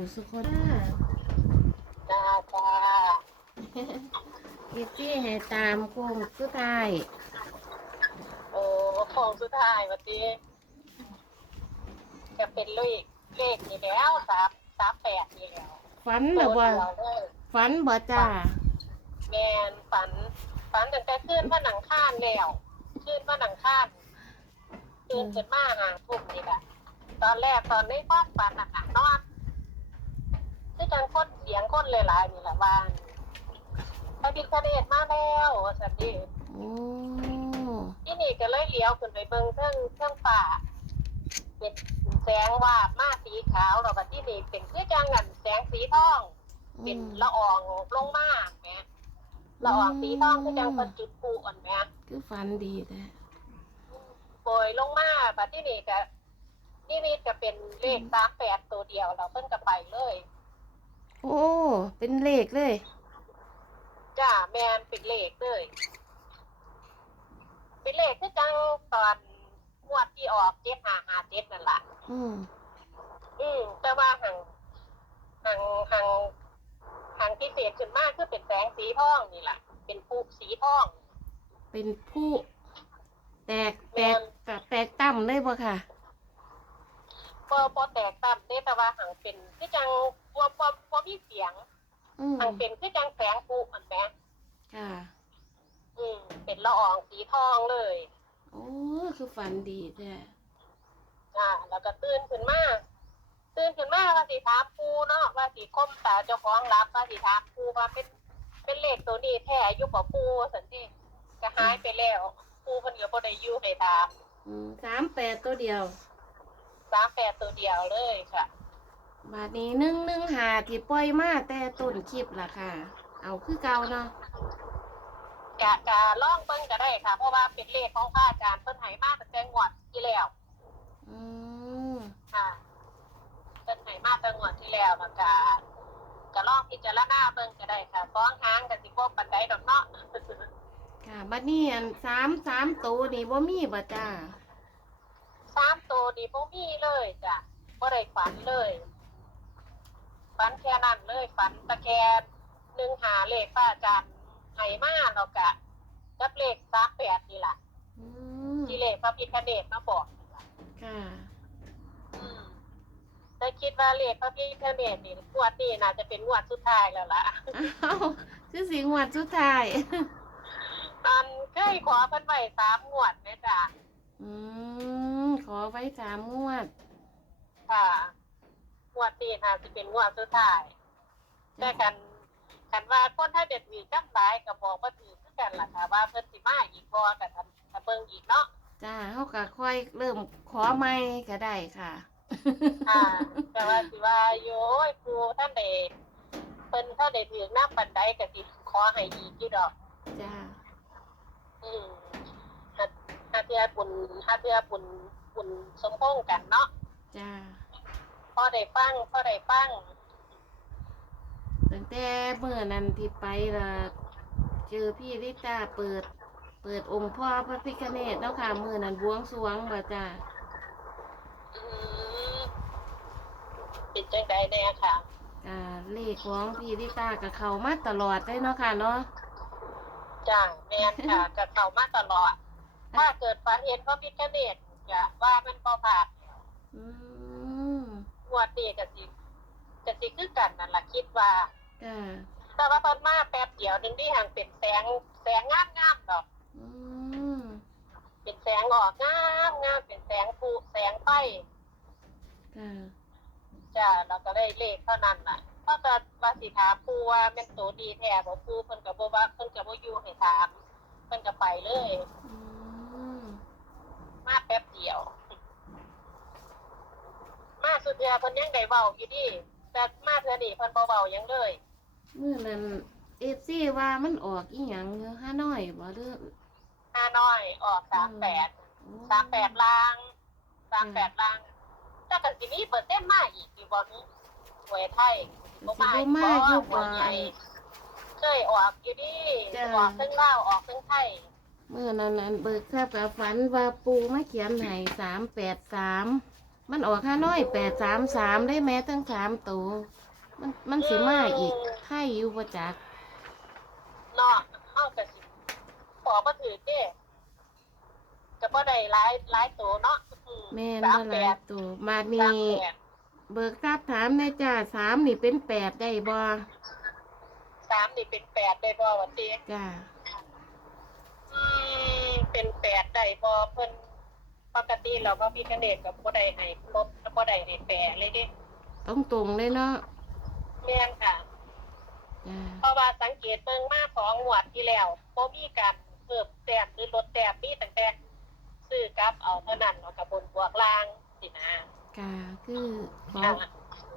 ผู้สุคนจ้าจ้าอีจี้ให้ตามโค้งสุดท้ายโอ้ของสุดท้ายวันนี้จะเป็นเลขเลขนี่แล้วสามสามแปดนี่แล้วฝันหรือว่าตัวเดียวเลยฝันบ่จ้าแมนฝันฝันตั้งแต่ขึ้นพระหนังข้านแล้วขึ้นพระหนังข้านตื่นขึ้นมาหาทุ่มนี่แหละตอนแรกตอนในความฝันน่ะค่ะนอนคือจังคนเสี ยงคนหลายๆนี่แหละว่าพระพิฆเนศมาแล้วสันดีโอ้ที่นี่ก็เลยเลี้ยวขึ้นไปเบิ่งเครื่องเครื่องป่าเป็นแสงวาบมาสีขาวแล้วก็ที่นี่เป็นคือจังงันแสงสีทอง เป็นละอองลงมาแหมละอองสีทองคือจังเป็นจุดปูอ่อนแหมคือฝันดีแต่โปรยลงมาบัดที่นี่ก็นี่นี่จะเป็นเลขสามแปดตัวเดียวเราเพิ่นก็ไปเลย โอ้ เป็นเลขเลย จ้าแมนเป็นเลขเลย เป็นเลขคือจังตอนงวดที่ออกเจ็ดห้าห้าเจ็ดนั่นแหละอืมอืมแต่ว่าหังหังหังหังพิเศษขึ้นมากคือเป็นแสงสีทองนี่แหละเป็นปูสีทอง เป็นผู้ แตกแตกแม่นแตกต่ำเลยบ่ค่ะ ก็พอแตกต่ำได้แต่ว่าหังเป็นคือจังพวพวพวมีเสียงอืมหังเป็นคือจังแสงปูอันแหมค่ะ อืมเป็นละอองสีทองเลยโอ้คือฝันดีแต่อ่าแล้วก็ตื่นขึ้นมาตื่นขึ้นมาว่าสีถามปูเนาะว่าสีคมตาเจ้าของรับว่าสีถามปูว่าเป็นเป็นเลขตัวนี้แท้อยุบปูสันติก็หายไปแล้วปูเพิ่นก็บ่ได้อยู่ให้ถาม อืมสามแปดตัวเดียว สามแปดตัวเดียวเลยค่ะ บาทนี้หนึ่งหนึ่งหาที่ปล่อยมาแต่ต้นคลิปล่ะค่ะ เอาคือเก่าเนาะกะกะล่องเบิ่งก็ได้ค่ะ เพราะว่าเป็นเลขของพระอาจารย์เพิ่นให้มาตั้งแต่งวดที่แล้วอืมค่ะเพิ่นให้มาตั้งงวดที่แล้วนะกะกะล่องพิจารณาเบิ่งก็ได้ค่ะฟ้องหางก็สิบ่ปานใดดอกเนาะค่ะบัดนี้อันสามสามตัวนี่บ่มีบ่จ้า สามตัวนี่บ่มีเลยจ้ะบ่ได้ฝันเลยฝันแค่นั้นเลยฝันตะแคงหนึ่งหาเลขพระอาจารย์ให้มาแล้วกะกับเลข38นี่ล่ะอืมที่เลขพระพิฆเนศมาบอกนี่ล่ะค่ะอืมแต่คิดว่าเลขพระพิฆเนศนี่งวดนี้น่าจะเป็นงวดสุดท้ายแล้วล่ะ อ้าวคือสิงวดสุดท้ายอันเคยขอเพิ่นไว้สามงวดแม่จ้ะอืม ขอไว้สามงวด ค่ะงวดนี้น่าจะเป็นงวดสุดท้ายแต่กันกันว่าคนถ้าเด็ดมีจังหลายก็บอกว่าถือคือกันล่ะค่ะว่าเพิ่นสิมาอีกบ่ก็ทันถ้าเบิ่งอีกเนาะจ้าเขาก็ค่อยเริ่มขอไม่ก็ได้ค่ะ ค่ะ แต่ว่าสิว่าโย้ยครูท่านใดเพิ่นถ้าได้ถือน้ำปันใดก็สิขอให้อีกอยู่ดอก จ้า อืมหาหาเทือบุญหาเทือบุญบุญสมพงษ์กันเนาะจ้าพ่อได้ฟังพ่อได้ฟังตั้งแต่เมื่อนั้นที่ไปละเจอพี่ลิตาเปิด เปิดองค์พ่อพระพิฆเนศแล้วค่ะมื่อนั้นบวงสรวงบ่จ้าอืมเป็นจังใดแน่ค่ะ อ่าเลขของพี่ลิตากับเขามาตลอดเลยเนาะค่ะเนาะจ้าแม่นค่ะ กับเขามาตลอด ถ้าเกิดฝันเห็นพระพิฆเนศจะว่ามันพอผ่านอืมงวดนี้ก็สิก็สิคือกันนั่นล่ะคิดว่าจ้าแต่ว่าตอนมาแป๊บเดียวหนึงที่ห่างเป็นแสงแสงงามงามๆดอก อืมเป็นแสงออกงามงามเป็นแสงฟูแสงไฟค่ะจ้าเราก็ได้เลขเท่านั้นน่ะเพราะจะว่าสิถามปูว่าแม่นโตดีแท้บ่ปูเพิ่นก็บ่ว่าเพิ่นก็บ่อยู่ให้ถามเพิ่นก็ไปเลยอืม มาแป๊บเดียว มาสุด เทื่อเพิ่นยังได้เว้าอยู่ดิแต่มาเทื่อนี้เพิ่นบ่เว้าหยังเลย มื่อนั้นเอฟซีว่ามันออกอีหยังเยอห้าน้อยบ่เด้อห้าน้อยออก38 38ล่าง38ล่างแต่ก็สิมีเปอร์เซ็นมาอีกอยู่บ่นี้หวยไทยสิบ่มาอยู่บ่ใหญ่เคยออกอยู่ดิจ้ะ ออกทั้งลาวออกทั้งไทยเมื่อนั้นนั้นเบิกทราบกับฝันว่าปูมาเขียนให้สา มแปดสามมันออกค่าน้อยแปดสามสามได้แม้ตั้งสามตัวมันมันสิมาอีกไข่อยู่ประจักเนาะเฮาก็สิขอบ่ถือเด้ก็บ่ได้หลายหลายตัวเนาะอืแม่นสาบ่มหแปลายดตัวมาสามนี่แปดเบิกทราบถามในอยจ้าสามนี่เป็นแปดได้บ่สามนี่เป็นแปดได้บ่ว่าติจ้าอืมเป็นแปดได้บ่เพิ่น ปกติเราก็มีกระเด็ดกับบ่ได้ให้ลดบ่ได้ให้แปดเลยเด้ต้องตรงเลยเนาะแม่นค่ะ จ้าเพราะว่าสังเกตเบิ่งมาของงวดที่แล้วบ่มีการเพิ่มแต้มหรือลดแต้มมีตั้งแต่ซื้อกลับเอาเท่านั้นเนาะกับบนบวกล่างสินะค่ะคือขอค่ะ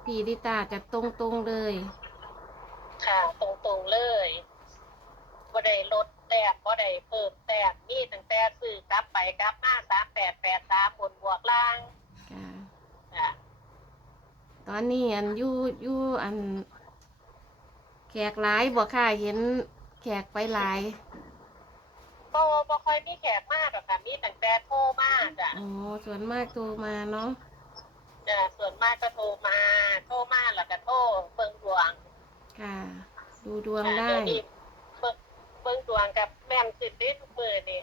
พี่ดิตาจะตรงตรงๆเลย ค่ะ ตรงๆเลยบ่ได้ลด แต้มบ่ได้เพิ่มแต้มมีตั้งแต่ซื้อกลับไปกลับมา3883บนบวกล่างค่ะค่ะตอนนี้อันอยู่อยู่อัน แขกหลายบ่ค่ะเห็นแขกไปหลายบ่บ่ค่อยมีแขกมากหรอกค่ะมีตั้งแต่โทรมาจ้ะอ๋อส่วนมากโทรมาเนาะจ้ะส่วนมากก็โทรมาโทรมาแล้วก็โทรเบิ่งดวงค่ะ ดูดวงค่ะได้เดี๋ยวนี้ เบิ่งเบิ่งดวงกับแม่นขึ้นได้ทุกมื้อนี่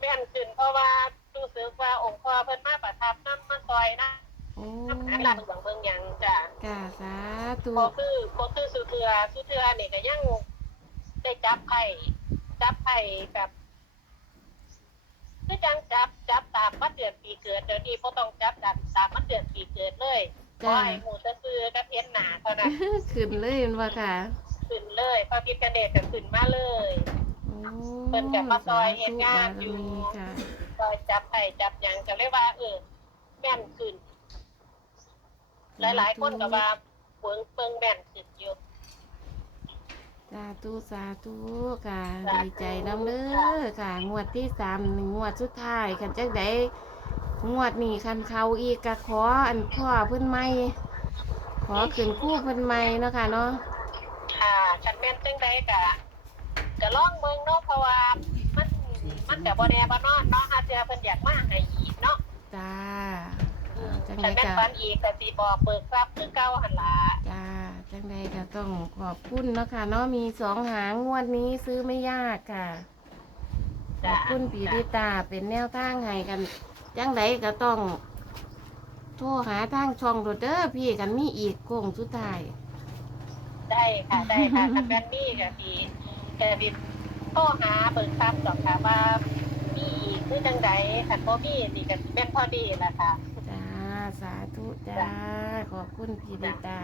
แม่นขึ้นเพราะว่ารู้สึกว่าองค์พ่อเพิ่นมาประทับนำมาซอยนะโอ้ทำงานหลักดวงเบิ่งหยังจ้ะค่ะสาธุบ่คือบ่คือสุเทือสุเทือนี่ก็ยังได้จับไพ่จับไพ่แบบคือจังจับจับตามวันเดือนปีเกิดเดี๋ยวนี้บ่ต้องจับตามตามวันเดือนปีเกิดเลยขอจ้าให้หมู่ซื่อๆกับเห็นหน้าเท่านั้นขึ้นเลยแม่นว่าค่ะ ขึ้นเลยพระพิฆเนศก็ขึ้นมาเลยโอ้เพิ่นก็มาซอยเฮ็ดงานอยู่สธุบารมีค่ะก็จับไผ่จับหยังก็เลยว่าเออแม่นขึ้น หลายๆคนก็ว่าเบิ่งเบิ่งแม่นขึ้นอยู่สาธุสาธุค่ะสาธุดีใจน้ำเด้อค่ะ งวดที่สามหนึ่งงวดสุดท้ายคันจักได้งวดนี้คันเขาอีกก็ขออันพ่อเพิ่นไม่ขอขึ้นคู่เพิ่นไม่เนาะค่ะเนาะ ค่ะฉันแม่นจังไดก็ก็ลองเบิ่งเนาะเพราะว่ามันมันก็บ่แน่บ่นอนเนาะหาเทื่อเพิ่นอยากมาให้อีกเนาะจ้าอ่าจังฉัใดนแม่นก็ฝันอีกก็สิบอกเบิกทรัพย์คือเก่าหั่นล่ะจ้าจังใดก็ต้องขอบคุณเนาะค่ะเนาะมีสองหางงวดนี้ซื้อไม่ยากค่ะขอบคุณปีดิตาเป็นแนวทางให้กัน จังไดก็ต้อง โทรหาทางช่องโรเดอร์พี่กันมีอีกโค้งสุดท้าย ได้ค่ะได้ค่ะคันแม่นมีก็สิก็สิโทรหาเบิกทรัพย์ดอกค่ะว่ามีอีกคือจังไดคันบ่มีนี่ก็สิแม่นพอดีล่ะค่ะ จ้า สาธุจ้า ขอบคุณพี่ดิตา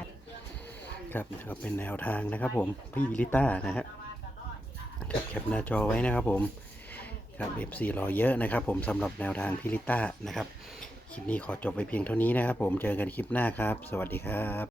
ครับนี่ก็เป็นแนวทางนะครับ ผมพี่ลิต้านะฮะครับแคปหน้าจอไว้นะครับ ผมครับ FC รอเยอะนะครับ ผมสำหรับแนวทางพี่ลิต้านะครับคลิปนี้ขอจบไปเพียงเท่านี้นะครับ ผมเจอกันคลิปหน้าครับ สวัสดีครับ